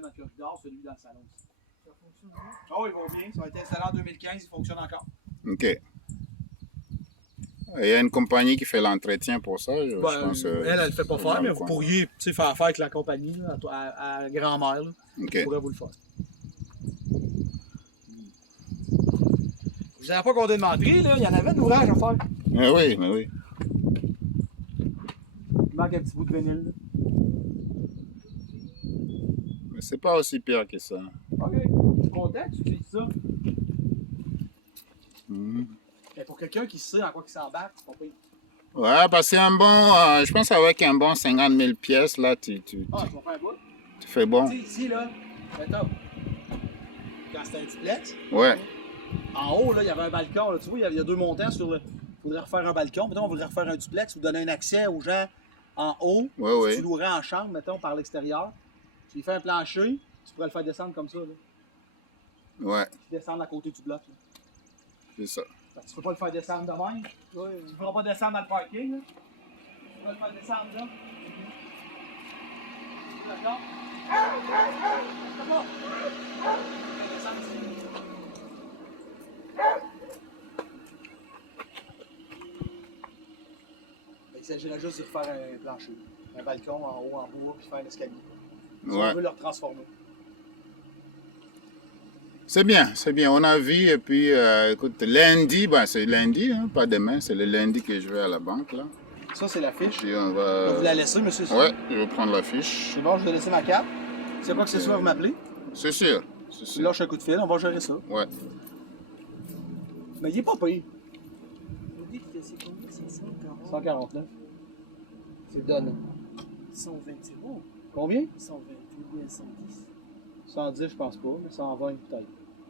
dans le corridor, celui dans le salon aussi. Ça fonctionne bien? Oh, ils vont bien. Ça a été installé en 2015, il fonctionne encore. OK. Il y a une compagnie qui fait l'entretien pour ça. Je pense, elle ne fait pas faire, mais vous coin. pourriez faire affaire avec la compagnie, là, à grand-mère. Là. OK. Je pourrais vous le faire. Vous n'avez pas compté de menterie, là. Il y en avait de l'ouvrage à faire. Mais oui, mais oui. Il manque un petit bout de vinyle. Là. Mais c'est pas aussi pire que ça. OK. Je suis content que tu utilises ça. Mais pour quelqu'un qui sait en quoi il s'embarque, c'est pas pire. Ouais, parce qu'un bon, je pense avec un bon 50 000 pièces, là, tu Tu vas faire un bout. fais bon. Tu sais, ici, là, mettons, quand c'était un duplex, Ouais, en haut, là, il y avait un balcon. Là, tu vois, il y a deux montants sur le. Il faudrait refaire un balcon. Mettons, on voudrait refaire un duplex ou donner un accès aux gens en haut. ouais, Si ouais. tu louerais en chambre, mettons, par l'extérieur. Tu lui fais un plancher, tu pourrais le faire descendre comme ça. Là. Ouais, Tu descends à côté du bloc. Là. c'est ça. Fait que tu peux pas le faire descendre de même. Ouais. Tu ne pourras pas descendre dans le parking. Là. Tu peux le faire descendre là. D'accord? D'accord? Descendre ici. Il s'agirait juste de refaire un plancher, un balcon en haut, en bois, puis faire un escalier. Si Ouais. on veut le transformer. C'est bien, c'est bien. On a vu, et puis, écoute, lundi, ben, c'est lundi, hein, pas demain, c'est le lundi que je vais à la banque, là. Ça, c'est la fiche. Puis on Je vais va... vous la laisser, monsieur. Ouais, je vais prendre la fiche. C'est bon, je vais laisser ma carte. C'est quoi que ce soit, vous m'appelez. C'est sûr, c'est Je sûr. lâche un coup de fil, on va gérer ça. Ouais. Mais il est pas payé. Vous dites que c'est combien? C'est 140? 149. C'est donné. 120, c'est bon. Combien? 120 ou bien 110. 110, je pense pas, mais 120 peut-être.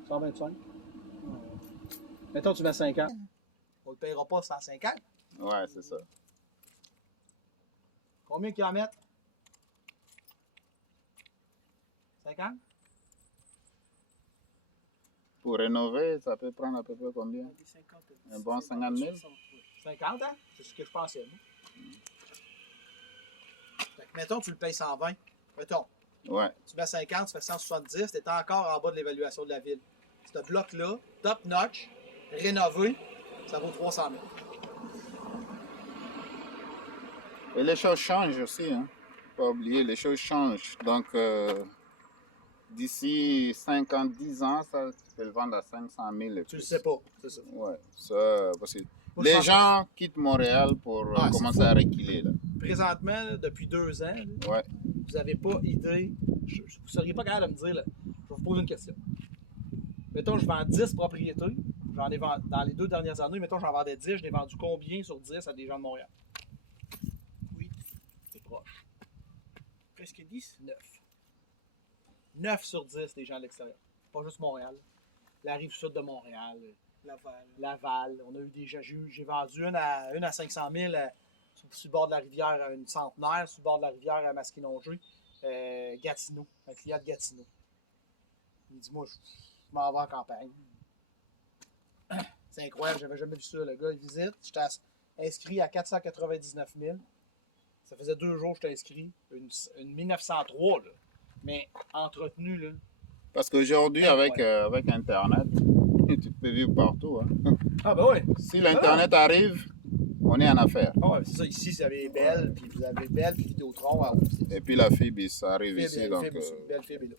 125? Mettons, tu mets 50. On le payera pas 150. Ouais, c'est ça. Combien qu'il en mettre? 50? Pour rénover, ça peut prendre à peu près combien? On dit 50. Un bon 50 000? 60, ouais. 50, hein? C'est ce que je pensais, moi. Fait que, mettons, tu le payes 120. Mettons, Ouais. tu mets 50, tu fais 170, tu es encore en bas de l'évaluation de la ville. Ce bloc-là, top notch, rénové, ça vaut 300 000. Et les choses changent aussi, hein. Pas oublier, les choses changent. Donc, d'ici 50, 10 ans, ça, tu peux le vendre à 500 000 et Tu le plus. sais pas, c'est ça. Ouais, ça, parce que Moi, je les pense gens quittent Montréal pour c'est commencer fou. à reculer, là. Présentement, là, depuis 2 ans, là, Ouais. vous n'avez pas idée, vous ne seriez pas capable de me dire, là, je vais vous poser une question. Mettons, je vends 10 propriétés, j'en ai vendu, dans les 2 dernières années, mettons, j'en vendais 10, je n'ai vendu combien sur 10 à des gens de Montréal? Oui, C'est proche. presque 10. 9. 9 sur 10 des gens de l'extérieur. Pas juste Montréal. La rive sud de Montréal, Laval. Laval. On a eu des gens, j'ai vendu une à 500 000 sur le bord de la rivière à une centenaire, sur le bord de la rivière à Masquinongé, Gatineau, un client de Gatineau. Il me dit, moi, je m'en vais en campagne. C'est incroyable, j'avais jamais vu ça. Le gars, il visite. J'étais inscrit à 499 000. Ça faisait 2 jours que j'étais inscrit. Une 1903, là. Mais entretenue, là. Parce qu'aujourd'hui, avec Internet, tu peux vivre partout, hein. Ah, ben oui. Si l'Internet arrive, on est en affaires. Ah ouais, c'est ça. Ici, vous avez Belle, puis vous avez Belle, puis Vidéotron. Ah, ouais, Et puis la fibre, ça arrive Fibre, ici. Donc, Belle fibre est là.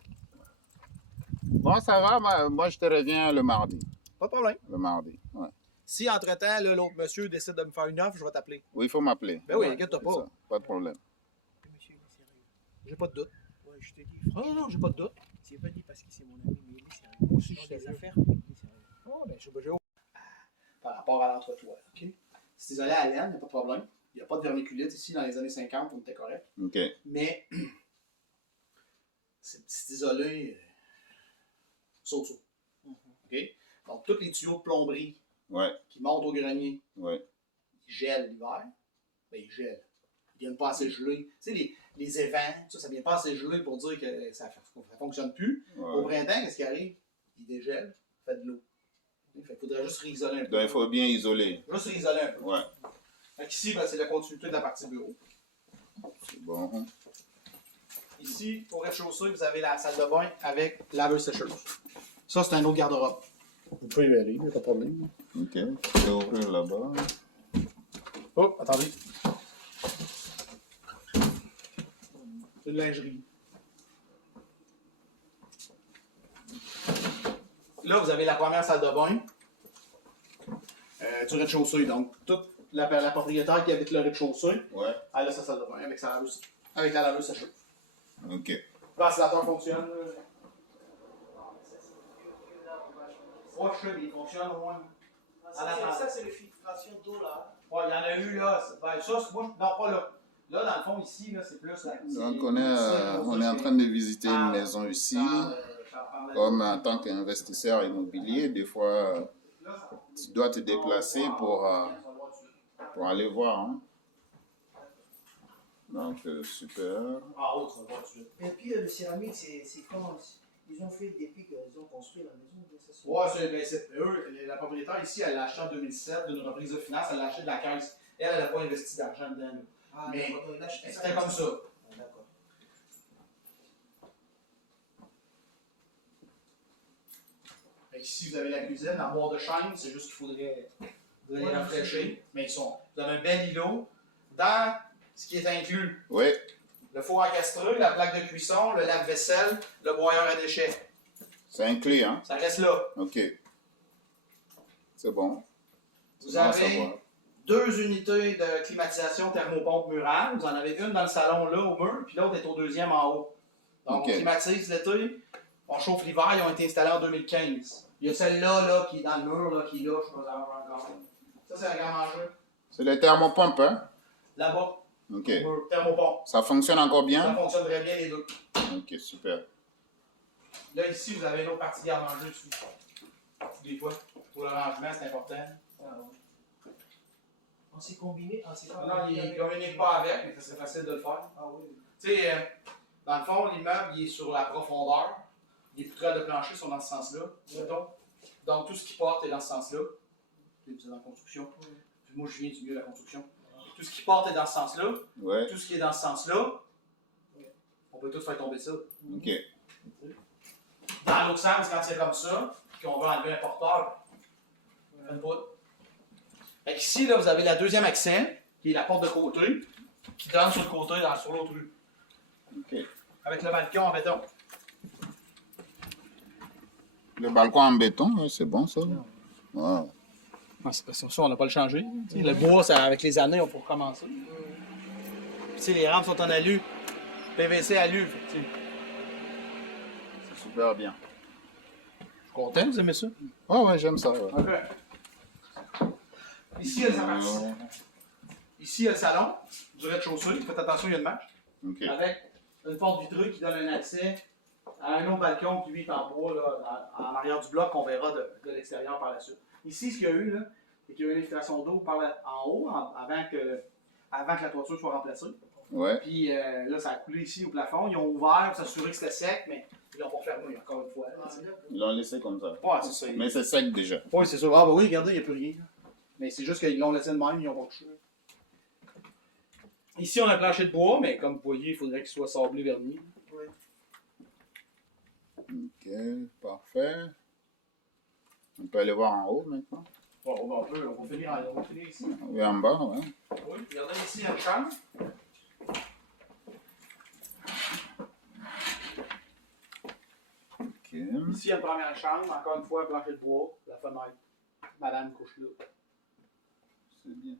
bon, ça va, moi je te reviens le mardi. Pas de problème. Le mardi, ouais. Si, entre-temps, là, l'autre monsieur décide de me faire une offre, je vais t'appeler. Oui, il faut m'appeler. Ben oui, Ouais, inquiète-toi c'est pas. ça, pas de problème. Monsieur, il est sérieux. J'ai pas de doute. Ouais, je te dis, Ah non, non, j'ai pas de doute. c'est pas dit parce que c'est mon ami, mais il est sérieux. Moi aussi, je Dans suis des sérieux. affaires, il est sérieux. Oh, ben, j'ai par rapport à l'entretoit, OK? Si tu allé à laine, il n'y a pas de problème. Il n'y a pas de vermiculite ici. Dans les années 50, on était correct. OK. Mais, c'est isolé, saut-saut. OK? Donc, tous les tuyaux de plomberie Ouais, qui montent au grenier, ouais. ils gèlent l'hiver, ben ils gèlent. Ils viennent pas assez geler. Tu sais, les évents, ça vient pas assez geler pour dire que ça fonctionne plus. Au Ouais. printemps, qu'est-ce qui arrive? Ils dégèlent, fait de l'eau. Il faudrait juste réisoler un peu. Donc il faut bien isoler. Juste réisoler un peu. Ouais, Fait qu'ici, ben, c'est la continuité de la partie bureau. c'est bon. Ici, ici, au rez-de-chaussée, vous avez la salle de bain avec laveuse sécheuse. Ça, c'est un autre garde-robe. Vous pouvez y aller, il n'y a pas de problème. Ok, tu peux ouvrir là-bas. Oh, attendez. C'est une lingerie. Là, vous avez la première salle de bain du rez-de-chaussée. Donc, toute la propriétaire qui habite le rez-de-chaussée, Ouais. elle a sa salle de bain avec la laveuse sécheuse. Ok. Le ventilateur fonctionne. Ouais, je sais, mais il fonctionne au moins. Ça, c'est les filtrations d'eau là. Ouais, il y en a eu là. Ben, ça, moi, non, pas là. Là, dans le fond, ici, là, c'est plus. Donc on est en train de visiter une maison ici. Comme en tant qu'investisseur immobilier, des fois, tu dois te déplacer pour aller voir. Hein. Donc, super. Ah, oui, tu vas voir tout de suite. Et puis le céramique, c'est quand ils ont fait depuis qu'ils ont construit la maison. Ouais, c'est eux, la propriétaire ici, elle l'a acheté en 2007 d'une reprise de finance, elle l'a acheté de la caisse. Elle n'a pas investi d'argent dedans. Ah, Mais là, c'était comme ça. Ah, d'accord. Fait ici, vous avez la cuisine, l'armoire de chaîne, c'est juste qu'il faudrait les rafraîchir. Mais vous avez un bel îlot. Dans ce qui est inclus, Oui, le four encastré, la plaque de cuisson, le lave-vaisselle, le broyeur à déchets. c'est inclus, hein? Ça reste là. Ok. C'est bon. Vous avez 2 unités de climatisation thermopompe murale. Vous en avez une dans le salon là au mur, puis l'autre est au deuxième en haut. Donc on climatise l'été, on chauffe l'hiver, ils ont été installés en 2015. Il y a celle-là là, qui est dans le mur, là, qui est là, je sais pas encore. Ça, c'est un grand enjeu. C'est les thermopompes, hein? Là-bas, Ok. au mur, thermopompe. Ça fonctionne encore Ça bien? fonctionne très bien les deux. Ok, super. Là, ici, vous avez une autre partie garde-manger dessus. Des fois, pour le rangement, c'est important. On s'est combiné. Non, il ne communique pas avec, mais ça serait facile de le faire. Ah oui. Tu sais, dans le fond, l'immeuble, il est sur la profondeur. Les poutrelles de plancher sont dans ce sens-là. Mettons. Donc, tout ce qui porte est dans ce sens-là. Vous êtes en construction. Puis moi, je viens du milieu de la construction. Tout ce qui porte est dans ce sens-là. Ouais. Tout ce qui est dans ce sens-là, on peut tout faire tomber ça. Ok. Dans l'autre sens, quand c'est comme ça, puis qu'on veut enlever un porteur, on fait une poutre. Fait qu'ici, là, vous avez la deuxième accès, qui est la porte de côté, qui donne sur le côté, sur l'autre rue. Ok. Avec le balcon en béton. Le balcon en béton, ouais, c'est bon ça. Wow. C'est parce que ça, on n'a pas le changé. Le bois, ça, avec les années, on peut recommencer. Les rampes sont en alu. PVC alu. C'est super bien. Je suis content, vous aimez ça? Ouais, ouais, j'aime ça. Ouais. OK. Ici, il y a le salon. Ici, il y a le salon du rez-de-chaussée. Faites attention, il y a une marche. Ok. Avec une porte vitrée qui donne un accès à un autre balcon qui, lui, est en bois, là, en arrière du bloc, qu'on verra de l'extérieur par la suite. Ici, ce qu'il y a eu, là, c'est qu'il y a eu une infiltration d'eau en haut, avant que la toiture soit remplacée. Ouais. Puis là, ça a coulé ici au plafond. Ils ont ouvert pour s'assurer que c'était sec, mais ils l'ont pas fermé encore une fois. Ils l'ont laissé comme ça. Ouais, c'est ça. Mais c'est sec déjà. Oui, c'est ça. Ah, bah oui, regardez, il n'y a plus rien. Mais c'est juste qu'ils l'ont laissé de même, ils n'ont pas touché. Ici, on a un plancher de bois, mais comme vous voyez, il faudrait qu'il soit sablé verni. Oui. Ok, parfait. On peut aller voir en haut maintenant. Bon, on va finir ici. Oui, en bas, ouais. Oui, regardez ici, il y a une chambre. Ok. Ici, il y a une première chambre, encore une fois, un plancher de bois, la fenêtre. Madame couche là. C'est bien.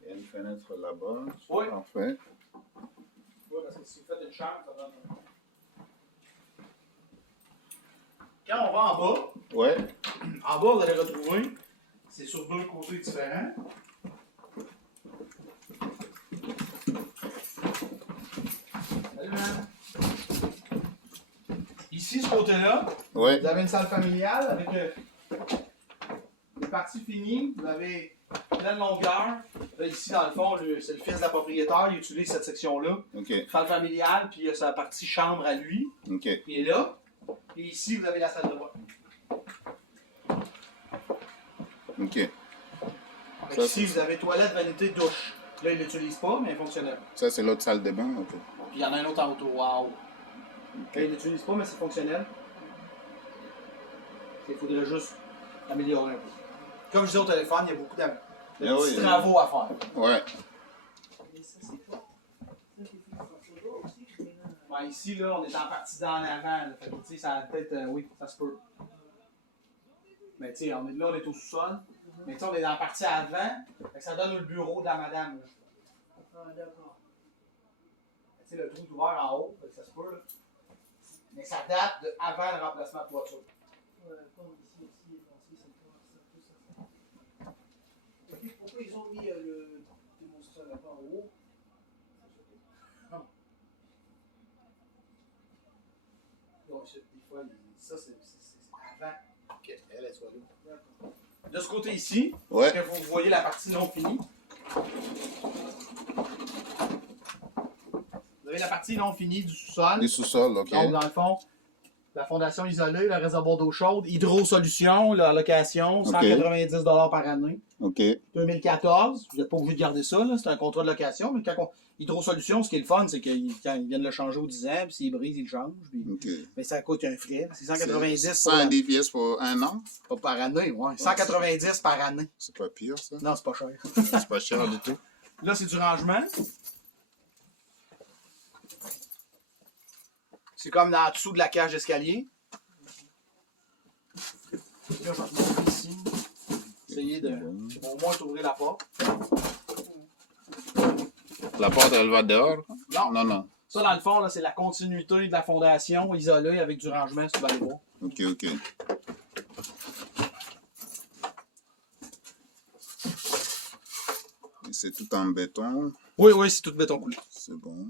Il y a une fenêtre là-bas. Oui. Parfait. Oui, parce que si vous faites une chambre, ça donne. Quand on va en bas, Ouais. vous allez retrouver, c'est sur 2 côtés différents. Salut, man. Ici, ce côté-là, Ouais. vous avez une salle familiale avec les parties finies. Vous avez pleine longueur. Là, ici, dans le fond, c'est le fils de la propriétaire. Il utilise cette section-là. Ok. Salle familiale, puis il y a sa partie chambre à lui. Ok. Il est là. Et ici, vous avez la salle de bain. Ok. Fait ici, vous avez toilette, vanité, douche. Là, ils l'utilisent pas, mais elle est fonctionnelle. Ça, c'est l'autre salle de bain, ok. Puis il y en a un autre en auto. Wow! Ok. Là, ils l'utilisent pas, mais c'est fonctionnel. Il faudrait juste améliorer un peu. Comme je disais au téléphone, il y a beaucoup de petits travaux à faire. Ouais. Mais ça, c'est quoi? Ça, c'est fait en photo aussi, Ouais, ici, là, on est en partie dans l'avant. Là. Fait que, tu sais, ça a peut-être. Oui, ça se peut. Mais, tu sais, on est au sous-sol. Mais, tu sais, on est dans la partie avant. Fait que ça donne le bureau de la madame. Là. Ah, d'accord. Tu sais, le trou est ouvert en haut. Fait que ça se peut, là. Mais ça date de avant le remplacement de toiture. Ouais, comme ici aussi, c'est quoi, ça, tout ça. Et puis, pourquoi ils ont mis le démonstrateur là-bas en haut? Donc, des fois, ça, c'est avant qu'elle soit là. De ce côté ici, Ouais. que vous voyez la partie non finie. Vous avez la partie non finie du sous-sol. Du sous-sol, ok. Donc, dans le fond, la fondation isolée, le réservoir d'eau chaude, hydrosolution, la location, 190 $ par année. Ok. 2014, vous n'êtes pas obligé de garder ça, c'est un contrat de location, mais hydrosolution, ce qui est le fun, c'est quand ils viennent le changer aux 10 ans, puis s'ils brisent, ils le changent. Puis, Ok. mais ça coûte un frais. C'est 190 110 pièces pour un an? pas par année, ouais. 190 par année. C'est pas pire, ça? Non, c'est pas cher. C'est pas cher du tout. Là, c'est du rangement. C'est comme en dessous de la cage d'escalier. Là, je vais te montrer ici. Essayer de au moins t'ouvrir la porte. La porte, elle va dehors? Non. Non, non. Ça, dans le fond, là, c'est la continuité de la fondation isolée avec du rangement, si tu vas aller voir. Ok, ok. Et c'est tout en béton. Oui, oui, c'est tout béton coulé. C'est bon.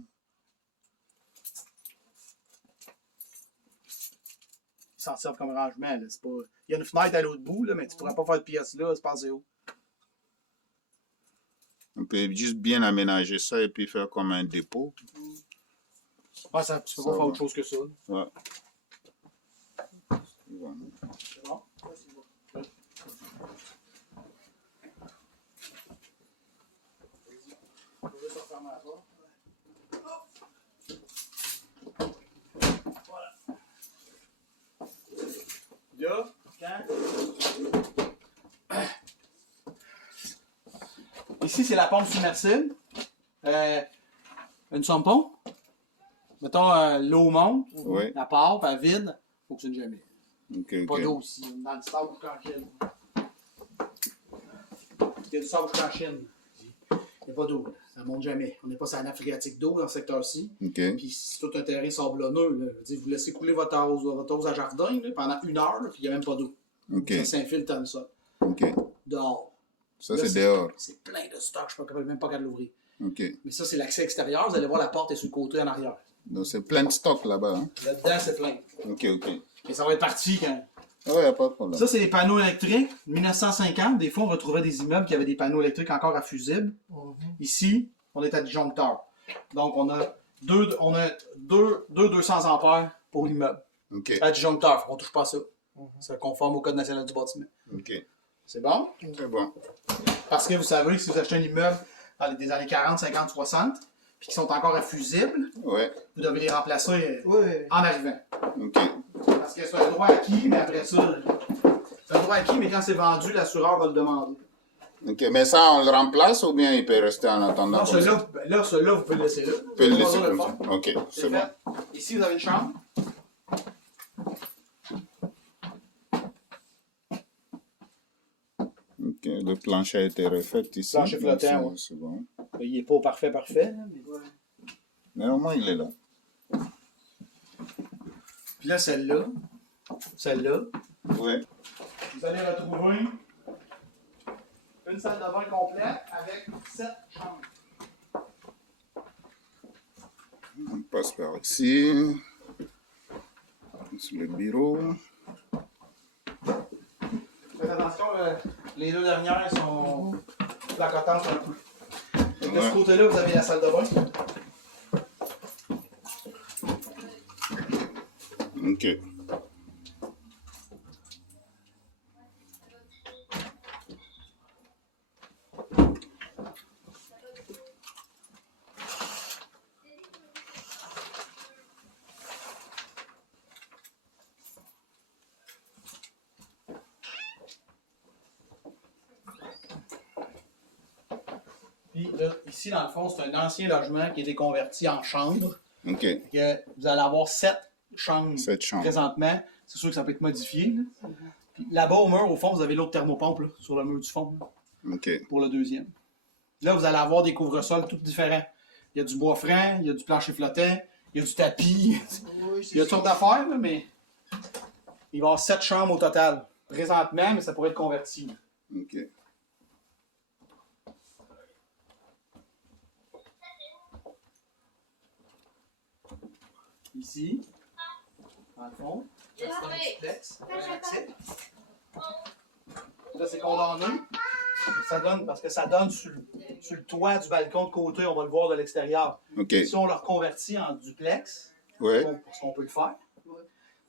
Ils s'en servent comme rangement. Là. C'est pas... Il y a une fenêtre à l'autre bout, là, mais tu pourras pas faire de pièce là, c'est passé où? On peut juste bien aménager ça et puis faire comme un dépôt. Ouais, ça, tu peux Ça pas faire va. autre chose que ça. Ouais. Bon. C'est bon? Ouais, c'est bon. On va juste refermer la porte. Voilà. Là, ici, c'est la pompe submersible. Une pompe. Mettons, l'eau monte, Oui. elle part, puis elle vide, il fonctionne jamais. Ok, Pas ok. d'eau ici, dans le sable tranquille. Il y a du sable tranquille. Il n'y a pas d'eau, ça ne monte jamais. On n'est pas sur la nappe phréatique d'eau dans ce secteur-ci. Ok. Puis c'est tout un terrain sablonneux. Là. Je veux dire, vous laissez couler votre arrose à jardin là, pendant 1 heure, là, puis il n'y a même pas d'eau. Ok. Ça s'infiltre dans le sol. Ok. Dehors. Ça, Là, c'est dehors. C'est plein de stock, je ne suis même pas capable de l'ouvrir. Ok. Mais ça, c'est l'accès extérieur. Vous allez voir, la porte est sur le côté en arrière. Donc, c'est plein de stock là-bas. Hein? Là-dedans, c'est plein. Ok, ok. Et ça va être parti quand. Ouais, y a pas de problème. Ça, c'est les panneaux électriques. 1950, des fois, on retrouvait des immeubles qui avaient des panneaux électriques encore à fusibles. Ici, on est à disjoncteur. Donc, on a deux 200 ampères pour l'immeuble. Ok. À disjoncteur, on ne touche pas à ça. C'est conforme au Code national du bâtiment. Ok. C'est bon? C'est bon. Parce que vous savez que si vous achetez un immeuble dans les années 40, 50, 60, puis qui sont encore à fusibles, Ouais. vous devez les remplacer Ouais. en arrivant. Ok. Parce que c'est un droit acquis, mais après ça, c'est un droit acquis, mais quand c'est vendu, l'assureur va le demander. Ok. Mais ça, on le remplace ou bien il peut rester en attendant? Non, comme ça? celui-là, vous pouvez le laisser là. On peut le Vous laisser avez comme pas ça. besoin de le faire. Ok, c'est bon. fait. Ici, vous avez une chambre. Ok. Le plancher a été refait ici. Plancher donc flottant, ouais. c'est bon. Il n'est pas parfait, là, mais... Mais au moins, il est là. Puis là, celle-là, Ouais. vous allez retrouver une salle de bain complète avec 7 chambres. On passe par ici. Sur le bureau. Faites attention, les deux dernières sont placotantes un peu. Donc, de ce Ouais. côté-là, vous avez la salle de bain. Ok. Puis là, ici, dans le fond, c'est un ancien logement qui a été converti en chambre. OK. Fait que vous allez avoir 7 chambres 7 chambres. présentement. C'est sûr que ça peut être modifié. Là. Puis là-bas, au mur, au fond, vous avez l'autre thermopompe là, sur le mur du fond là, OK. pour le deuxième. Là, vous allez avoir des couvre-sols tous différents. Il y a du bois franc, il y a du plancher flottant, il y a du tapis. Oui, Il y a toutes sortes d'affaires, là, mais il va y avoir 7 chambres au total. Présentement, mais ça pourrait être converti. Là. OK. Ici, dans le fond, c'est un duplex, un accès. Là, c'est condamné. Ça donne, parce que ça donne sur le toit du balcon de côté, on va le voir de l'extérieur. OK. Si on le reconvertit en duplex, Ouais. parce qu'on peut le faire,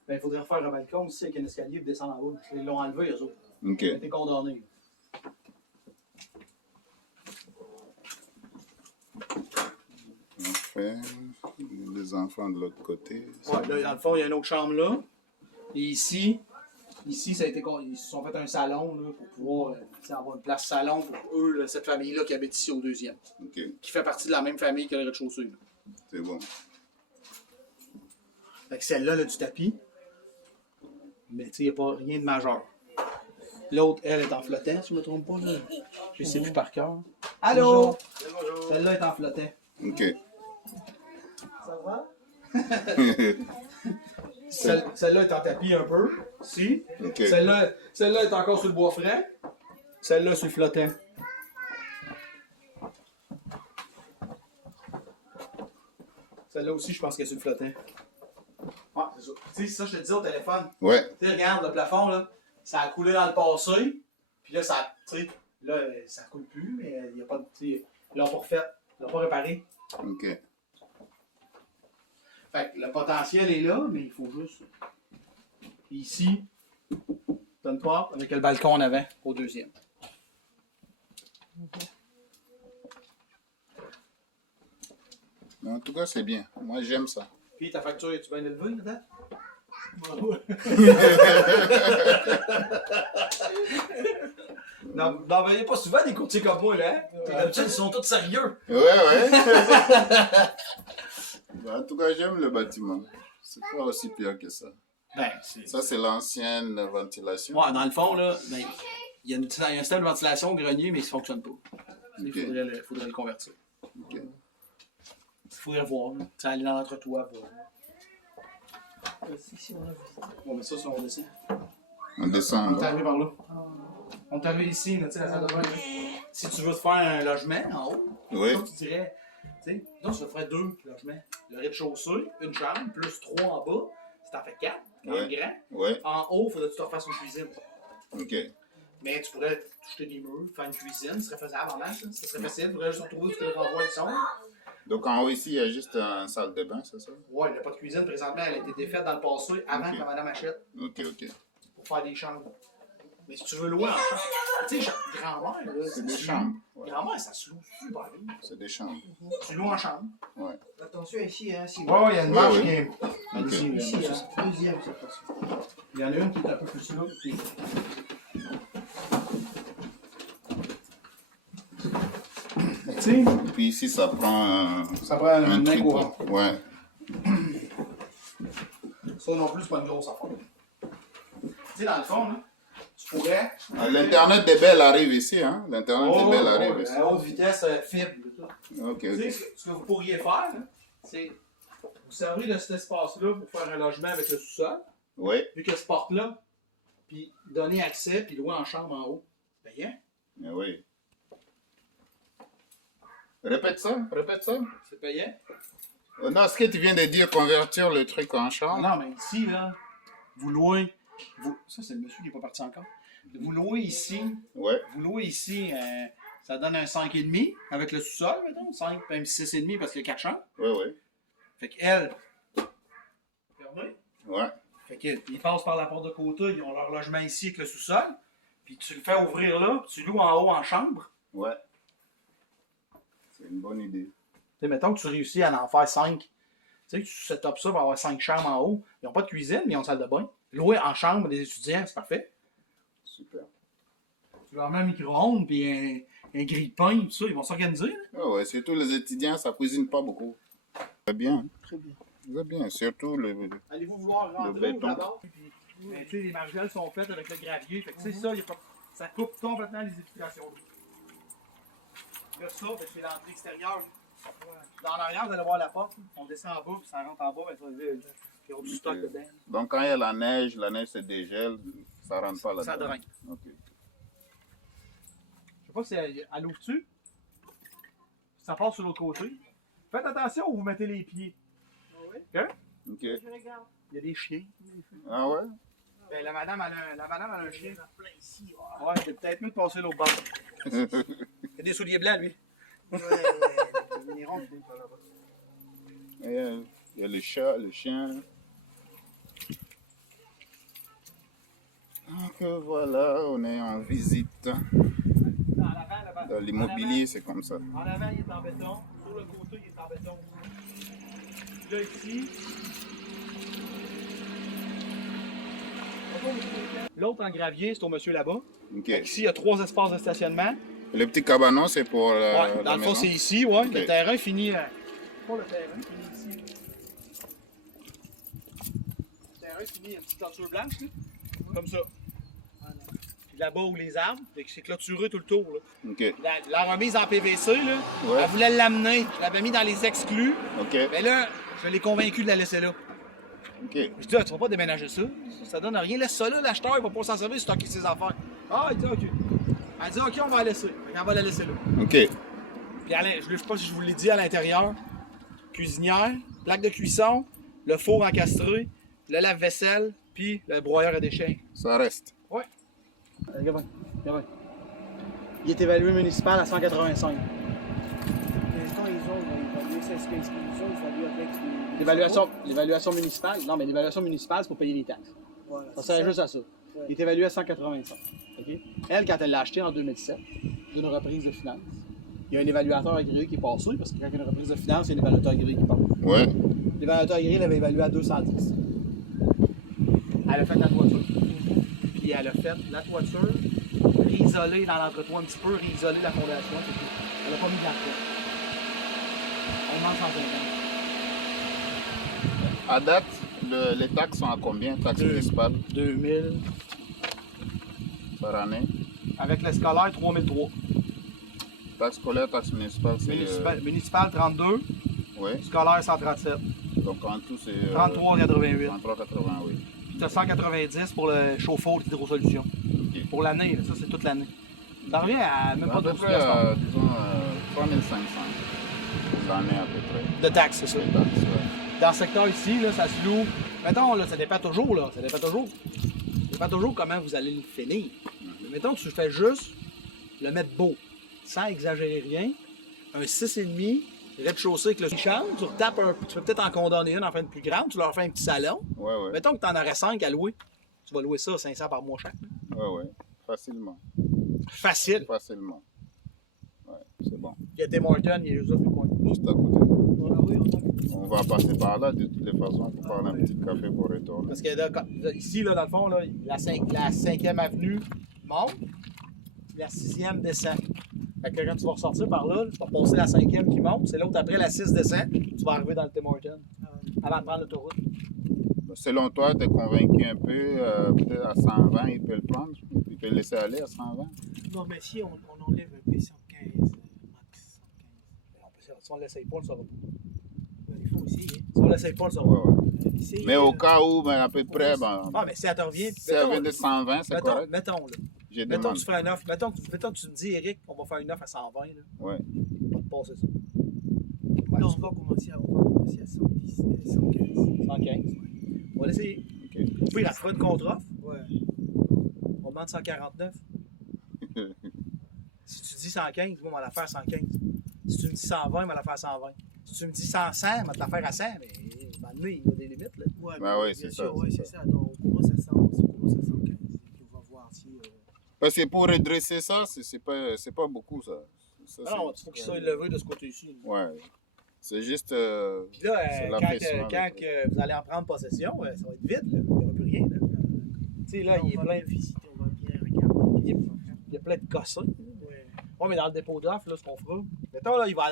ben, il faudrait refaire un balcon aussi avec un escalier et descendre en bas. Ils l'ont enlevé, eux autres. OK. Ils ont été condamnés. Parfait. Les enfants de l'autre côté. Ouais, là, dans le fond, il y a une autre chambre là. Et ici, ça a été, ils se sont fait un salon là, pour pouvoir avoir une place salon pour eux, là, cette famille-là qui habite ici au deuxième. OK. Qui fait partie de la même famille que le rez-de-chaussée. Là. C'est bon. Fait que celle-là, elle a du tapis. Mais tu sais, il n'y a pas rien de majeur. L'autre, elle, est en flottant, si je ne me trompe pas. Là. Je ne sais plus par cœur. Allô? Celle-là est en flottant. OK. Ça va? Celle-là est en tapis un peu. Si. OK. Celle-là est encore sur le bois franc. Celle-là sur le flottant. Celle-là aussi, je pense qu'elle est sur le flottant. Ouais, c'est ça. Tu sais, ça, je te dis au téléphone. Ouais. Tu sais, regarde, le plafond, là, ça a coulé dans le passé. Puis là, ça, tu sais, là, ça coule plus, mais il n'y a pas de. Tu sais, ils l'ont pas refait. Ils l'ont pas réparé. OK. Fait que le potentiel est là, mais il faut juste. Puis ici, t'as une porte avec le balcon en avant au deuxième. Mais en tout cas, c'est bien. Moi, j'aime ça. Puis ta facture, es-tu bien élevée, là-dedans? Non, n'en voyez pas souvent des courtiers comme moi, là. Hein? D'habitude, ils sont tous sérieux. Ouais. En tout cas, j'aime le bâtiment. C'est pas aussi pire que ça. Ben, c'est. Ça, c'est l'ancienne ventilation. Ouais, dans le fond, là, ben, il y a un système de ventilation au grenier, mais il ne fonctionne pas. Il faudrait le convertir. OK. Il faudrait voir, là. Tu sais, aller dans l'entretoit, voir. Ici, on a vu. Bon, mais ça, si on descend. On descend On est là. arrivé par là. On est arrivé ici, là, tu sais, la salle de bain. Si tu veux te faire un logement en haut, Oui. donc tu dirais, tu sais, donc tu te ferais 2 logements. Le rez-de-chaussée, une chambre, plus 3 en bas, ça t'en fait 4, quand même grand. Ouais. En haut, il faudrait que tu te refasses une cuisine. OK. Mais tu pourrais toucher des murs, faire une cuisine, ce serait faisable en masse, ça serait facile. Il faudrait juste retrouver où tu peux renvoyer le son. Donc, en haut ici, il y a juste une salle de bain, c'est ça? Ouais, il n'y a pas de cuisine présentement, elle a été défaite dans le passé avant que la madame achète OK. pour faire des chambres. Mais si tu veux louer en chambre, tu sais, grand-mère, là, C'est des chambres. Ouais. Grand-mère, ça se loue super bien. C'est des chambres. Tu loues en chambre. Ouais. Attention ici, hein, si Ouais, il y a une marche oui. qui est. Ok. Ici, Ici, hein, deuxième, cette attention. il y en a une qui est un peu plus là. Puis... Tu sais, Puis ici, ça prend ça prend un un main tripod. courant. Ouais. Ça non plus, c'est pas une grosse affaire. Tu sais, dans le fond, là, tu pourrais. L'Internet des Belles arrive ici, hein? L'Internet des Belles arrive ici. à haute vitesse, fibre. Tout. OK. Tu sais, ce que vous pourriez faire, là, c'est vous servez de cet espace-là pour faire un logement avec le sous-sol, Oui. vu qu'il y a ce porte-là, puis donner accès, puis louer en chambre en haut. Payant. Oui. Répète ça. C'est payant. Non, ce que tu viens de dire, convertir le truc en chambre. Non, mais ici, là, vous louez. Ça, c'est le monsieur qui n'est pas parti encore. Vous louez ici. Ouais. Vous louez ici, ça donne un 5,5 avec le sous-sol, mettons. 5, même 6,5 parce qu'il y a 4 chambres. Oui. Fait qu'elle. Fermé. Ouais. Fait qu'ils passent par la porte de côté, ils ont leur logement ici avec le sous-sol. Puis tu le fais ouvrir là, puis tu loues en haut en chambre. Ouais. C'est une bonne idée. Tu sais, mettons que tu réussis à en faire 5. Tu sais, tu set up ça pour avoir 5 chambres en haut. Ils n'ont pas de cuisine, mais ils ont une salle de bain. Louer en chambre des étudiants, c'est parfait. Super. Tu leur mets un micro-ondes, puis un grille de pain, tout ça, ils vont s'organiser. Là. Ah ouais, surtout les étudiants, ça cuisine pas beaucoup. C'est bien, Très bien. c'est bien. Surtout le... Allez-vous vouloir rentrer béton. ou là-bas? Puis, tu sais, les margelles sont faites avec le gravier. Fait que c'est ça, ça coupe complètement les infiltrations d'eau. Là, ça, ben, c'est l'entrée extérieure. Dans l'arrière, vous allez voir la porte. On descend en bas, puis ça rentre en bas. Ben, ça, il y aura du stock dedans. Donc quand il y a la neige se dégèle, ça rentre pas là-dedans. Ça draine. Ok. Je sais pas si elle ouvre-tu. Ça passe sur l'autre côté. Faites attention où vous mettez les pieds. Ok. Je regarde. Il y a des chiens. Ah ouais? Ben, la madame elle a un chien. Plein ici. Ouais, c'est peut-être mieux de passer l'autre bord. Il y a des souliers blancs, lui. Ouais, les ronds, c'est pas là-bas. Il y a le chat, le chien. Donc voilà, on est en visite. En avant, Dans l'immobilier, c'est comme ça. En avant, il est en béton. Sur le côté, il est en béton. Là, ici. L'autre en gravier, c'est au monsieur là-bas. Ok. Ici, il y a 3 espaces de stationnement. Le petit cabanon, c'est pour Ouais, la dans le fond, maison? c'est ici, ouais. Ok. Le terrain finit. Pas le terrain, finit ici. Le terrain finit, il y a une petite clôture blanche, là. Comme ça. Puis là-bas où les arbres, fait que c'est clôturé tout le tour, là. Ok. La remise en PVC, là, Ouais. elle voulait l'amener. Je l'avais mis dans les exclus. Ok. Mais là, je l'ai convaincu de la laisser là. Ok. Je dis, ah, tu vas pas déménager ça. Ça donne rien. Laisse ça là, l'acheteur, il va pas s'en servir, il stocker ses affaires. Ah, il dit, OK. Elle dit, OK, on va la laisser. On va la laisser là. Ok. Puis, je ne sais pas si je vous l'ai dit à l'intérieur. Cuisinière, plaque de cuisson, le four encastré, le lave-vaisselle, puis le broyeur à déchets. Ça reste. Ouais. Gavin. Il est évalué municipal à 185. Quand ils ont évalué ça, est-ce qu'ils ont évalué avec L'évaluation municipale, non, mais l'évaluation municipale, c'est pour payer les taxes. Voilà, Ça c'est sert juste à ça. Ouais. Il est évalué à 185. OK? Elle, quand elle l'a acheté en 2007, d'une reprise de finances, il y a un évaluateur agréé qui est passé, parce que quand il y a une reprise de finances, il y a un évaluateur agréé qui passe. Ouais. L'évaluateur agréé l'avait évalué à 210. Elle a fait la toiture. Puis elle a fait la toiture, réisoler dans l'entretoit un petit peu, réisoler la fondation, c'est tout. Elle n'a pas mis de la pierre. On demande 150. À date, les taxes sont à combien? Taxes municipales 2000. par année? Avec le scolaire, 3003. Taxe scolaire, taxe municipale, c'est... Municipal, 32. Ouais. Scolaire, 137. Donc en tout, c'est... 33,88. 33,80, oui. Puis tu as 190 pour le chauffe-eau d'hydrosolution. Ok. Pour l'année, là, ça c'est toute l'année. Ça revient à même pas À peu 12 près, disons, 3500 pour l'année à peu près. de taxes, c'est ça. Les taxes, ouais. Dans ce secteur ici, là, ça se loue. Mettons, là, ça dépend toujours, là. Ça dépend toujours comment vous allez le finir. Mais mettons que tu fais juste le mettre beau, sans exagérer rien. Un 6,5, rez-de-chaussée avec le chambre, tu retapes un peu. Tu peux peut-être en condamner une, en faire une plus grande, tu leur fais un petit salon. Ouais, ouais. Mettons que tu en aurais 5 à louer. Tu vas louer ça 500 par mois chaque. Ouais, ouais. Facilement. Facile. Facilement. Ouais, c'est bon. Il y a Tim Hortons, il est juste là du coin. Juste à côté. Oui, On va passer par là de toutes les façons pour prendre un petit café pour retourner. Parce que là, ici, là, dans le fond, là, la 5e avenue monte, la 6e descend. Fait que quand tu vas ressortir par là, tu vas passer la 5e qui monte, c'est l'autre après la 6 descend, tu vas arriver dans le Tim Hortons avant de prendre l'autoroute. Selon toi, tu es convaincu un peu, peut-être à 120, il peut le prendre? Il peut le laisser aller à 120? Non, mais si on enlève un P115, max 115. Si on ne l'essaye pas, on le saura pas. Il faut essayer. Si on ne l'essaye pas, on le saura Ouais, pas. ouais. Essayer, Mais au cas où, ben, à peu près, ben, Ah, mais si elle te revient, si elle vient de 120, c'est correct. mettons, là. J'ai Mettons que demandé. tu fais une offre. Mettons que tu me dis, Eric, on va faire une offre à 120, là. Ouais. On va te passer ça. Non, on va commencer à 110, 115. 115. On va l'essayer. Ok. Au pire, elle te fera une contre-offre. Ouais. On demande 149. Si tu dis 115, moi, on va la faire 115. Si tu me dis 120, on va la faire 120. Si tu me dis 100, on va te la faire à 100, mais à un moment donné, il y a des limites, là. Ouais, Ben oui, bien c'est sûr, ça, ouais, c'est c'est ça. Donc, on commence à 100, on commence à 115. Puis on va voir si. Parce que pour redresser ça, c'est pas beaucoup, ça. Ça, Ah non, il faut qu'il soit élevé de ce côté-ci. Ouais. C'est juste... Puis là, c'est quand l'affaissement, vous allez en prendre possession, ça va être vite, là. Il n'y aura plus rien, là. Tu sais, là, il est on va plein bien visiter, on va bien regarder. Il y a plein de cossins. Ouais. Ouais, mais dans le dépôt d'offres, là, ce qu'on fera. Mettons, là, il va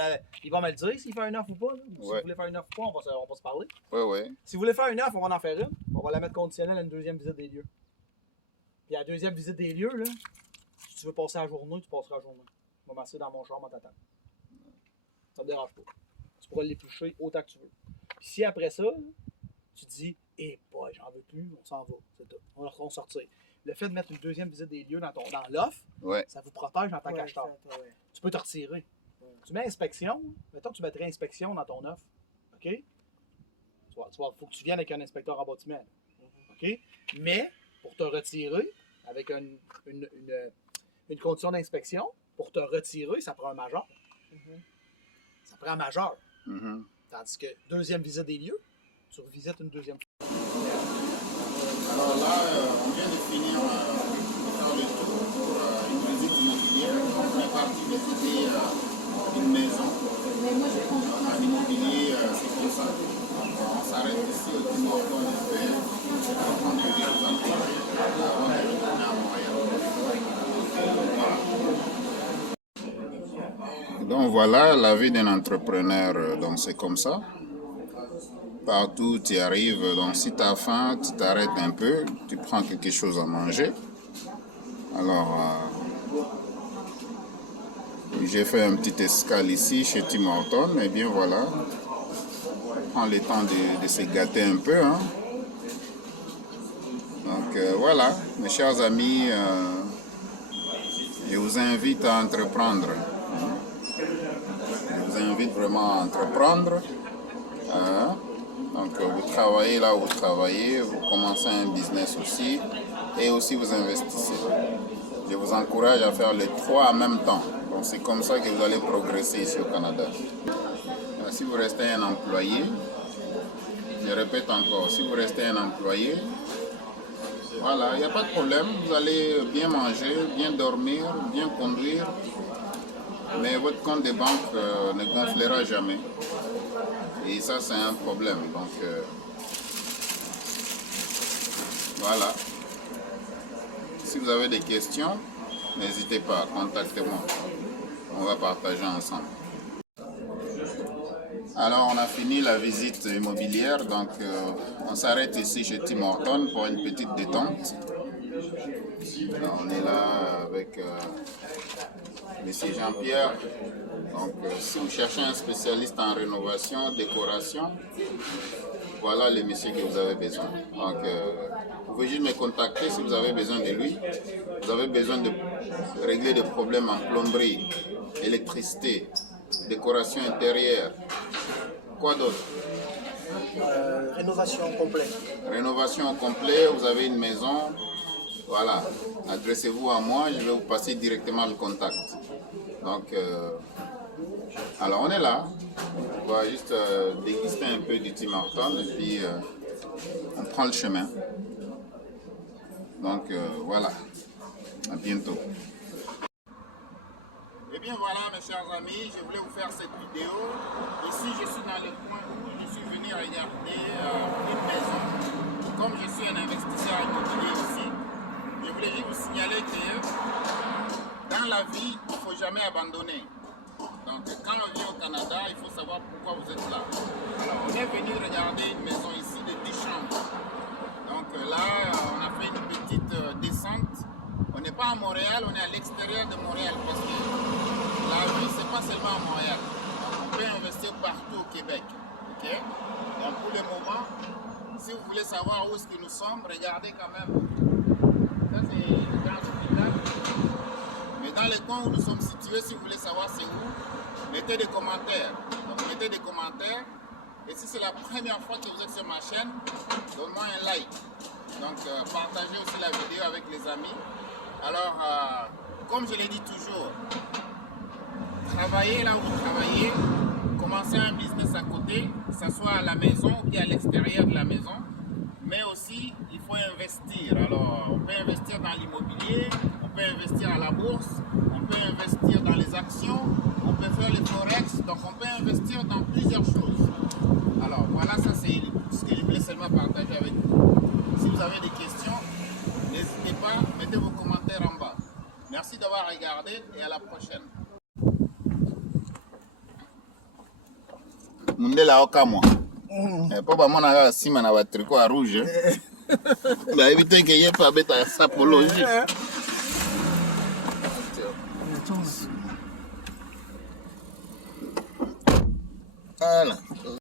me le dire s'il fait un offre ou pas. Là. Si vous voulez faire une offre ou pas, on va se parler. Ouais. Si vous voulez faire une offre, on va en faire une. On va la mettre conditionnelle à une deuxième visite des lieux. Puis à la deuxième visite des lieux, là, si tu veux passer la journée, tu passeras la journée. Je vais m'asseoir dans mon char, en t'attendre. Ça te dérange pas. Tu pourras l'éplucher autant que tu veux. Puis si après ça, tu te dis, boy, j'en veux plus, on s'en va. C'est tout. On va sortir. Le fait de mettre une deuxième visite des lieux dans l'offre, ça vous protège en tant qu'acheteur. Tu peux te retirer. Tu mets inspection, mettons que tu mettrais inspection dans ton offre. OK? Il faut que tu viennes avec un inspecteur en bâtiment. OK? Mais, pour te retirer, avec une condition d'inspection, pour te retirer, ça prend un majeur. Ça prend un majeur. Tandis que deuxième visite des lieux, tu revisites une deuxième fois. Alors là, on vient de finir faire le tour pour une visite immobilière. On est parti visiter une maison. En immobilier, c'est comme ça. On s'arrête ici au Tim Hortons, on espère prendre plusieurs employés avant de retourner à Montréal. Donc voilà la vie d'un entrepreneur, donc c'est comme ça. Partout tu arrives, donc si tu as faim, tu t'arrêtes un peu, tu prends quelque chose à manger. Alors, j'ai fait un petit escale ici chez Tim Hortons, et bien voilà, on prend le temps de se gâter un peu. Hein. Donc voilà, mes chers amis, je vous invite à entreprendre. Je vous invite vraiment à entreprendre. Donc vous travaillez là où vous travaillez, vous commencez un business aussi et aussi vous investissez. Je vous encourage à faire les trois en même temps. Donc c'est comme ça que vous allez progresser ici au Canada. Si vous restez un employé, je répète encore, si vous restez un employé, voilà, il n'y a pas de problème, vous allez bien manger, bien dormir, bien conduire, mais votre compte de banque ne gonflera jamais. Et ça, c'est un problème. Donc, voilà. Si vous avez des questions, n'hésitez pas, contactez-moi. On va partager ensemble. Alors, on a fini la visite immobilière. Donc, on s'arrête ici chez Tim Hortons pour une petite détente. Alors, on est là avec M. Jean-Pierre. Donc, si vous cherchez un spécialiste en rénovation, décoration, voilà le monsieur que vous avez besoin. Donc, vous pouvez juste me contacter si vous avez besoin de lui. Vous avez besoin de régler des problèmes en plomberie, électricité, décoration intérieure. Quoi d'autre? Rénovation complète. Rénovation complète, vous avez une maison. Voilà, adressez-vous à moi, je vais vous passer directement le contact. Donc, alors on est là, on va juste déguster un peu du Tim Hortons et puis on prend le chemin. Donc voilà, à bientôt. Et bien voilà mes chers amis, je voulais vous faire cette vidéo. Ici je suis dans le coin où je suis venu regarder une maison. Comme je suis un investisseur immobilier ici, je voulais juste vous signaler que dans la vie, il ne faut jamais abandonner. Donc quand on vient au Canada, il faut savoir pourquoi vous êtes là. Alors on est venu regarder une maison ici de 10 chambres. Donc là, on a fait une petite descente. On n'est pas à Montréal, on est à l'extérieur de Montréal parce que la vie, c'est pas seulement à Montréal. Donc on peut investir partout au Québec. Okay? Donc pour le moment, si vous voulez savoir où est-ce que nous sommes, regardez quand même. Ça c'est le grand hôpital. Mais dans les coins où nous sommes situés, si vous voulez savoir c'est où, mettez des commentaires. Donc mettez des commentaires. Et si c'est la première fois que vous êtes sur ma chaîne, donne-moi un like. Donc partagez aussi la vidéo avec les amis. Alors, comme je l'ai dit toujours, travaillez là où vous travaillez, commencez un business à côté, que ce soit à la maison ou bien à l'extérieur de la maison. Mais aussi, il faut investir. Alors, on peut investir dans l'immobilier, on peut investir à la bourse, on peut investir dans les actions, on peut faire le forex, donc on peut investir dans plusieurs choses. Alors, voilà, ça c'est ce que je voulais seulement partager avec vous. Si vous avez des questions, n'hésitez pas, mettez vos commentaires en bas. Merci d'avoir regardé et à la prochaine. mundela okamwa. Po bamona kaka nsima na batriko ya rouge. Bayebi te ke ye mpe abetaka sapologie. Voilà.